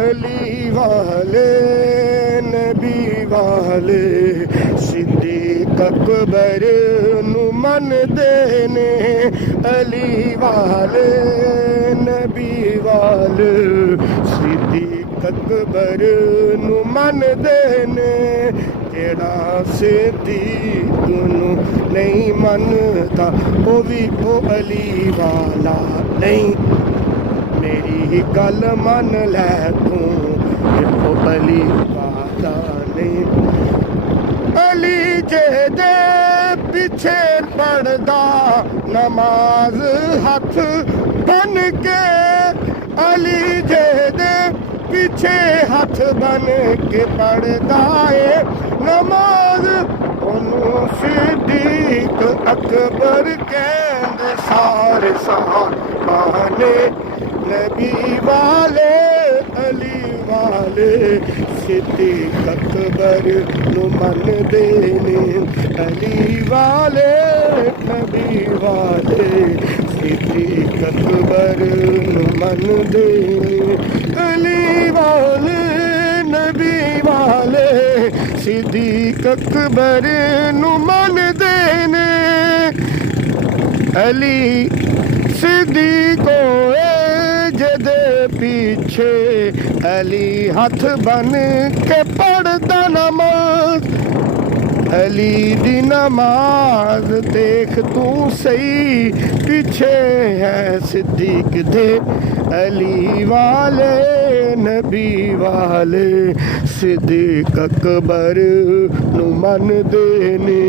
अली वाले नबी वाले सिद्दीक अकबर नु मन देने अली वाले नबी वाले सिद्दीक अकबर नु मन देने जेड़ा सिद्दीक नु नहीं मनता वो भी ओ अली वाला नहीं मेरी गल मन लै तू ओ अली वाला नहीं अली जे दे पीछे पड़दा नमाज हाथ बन के अली जे दे पीछे हाथ बन के पड़दा है नमाज ओनू सिद्दीक अकबर कहंदे सारे सहाबाने नबी वाले अली वाले सिद्दीक अकबर नु मन देने अली वाले नबी वाले सिद्दीक अकबर नु मन देने अली वाले नबी वाले सिद्दीक अकबर नु मन देने अली सिद्दीको जदे पीछे अली हाथ बन के पढ़दा नमाज अली दी नमाज देख तू सही पीछे है सिद्दीक दे अली वाले नबी वाले सिद्दीक अकबर नु मन देने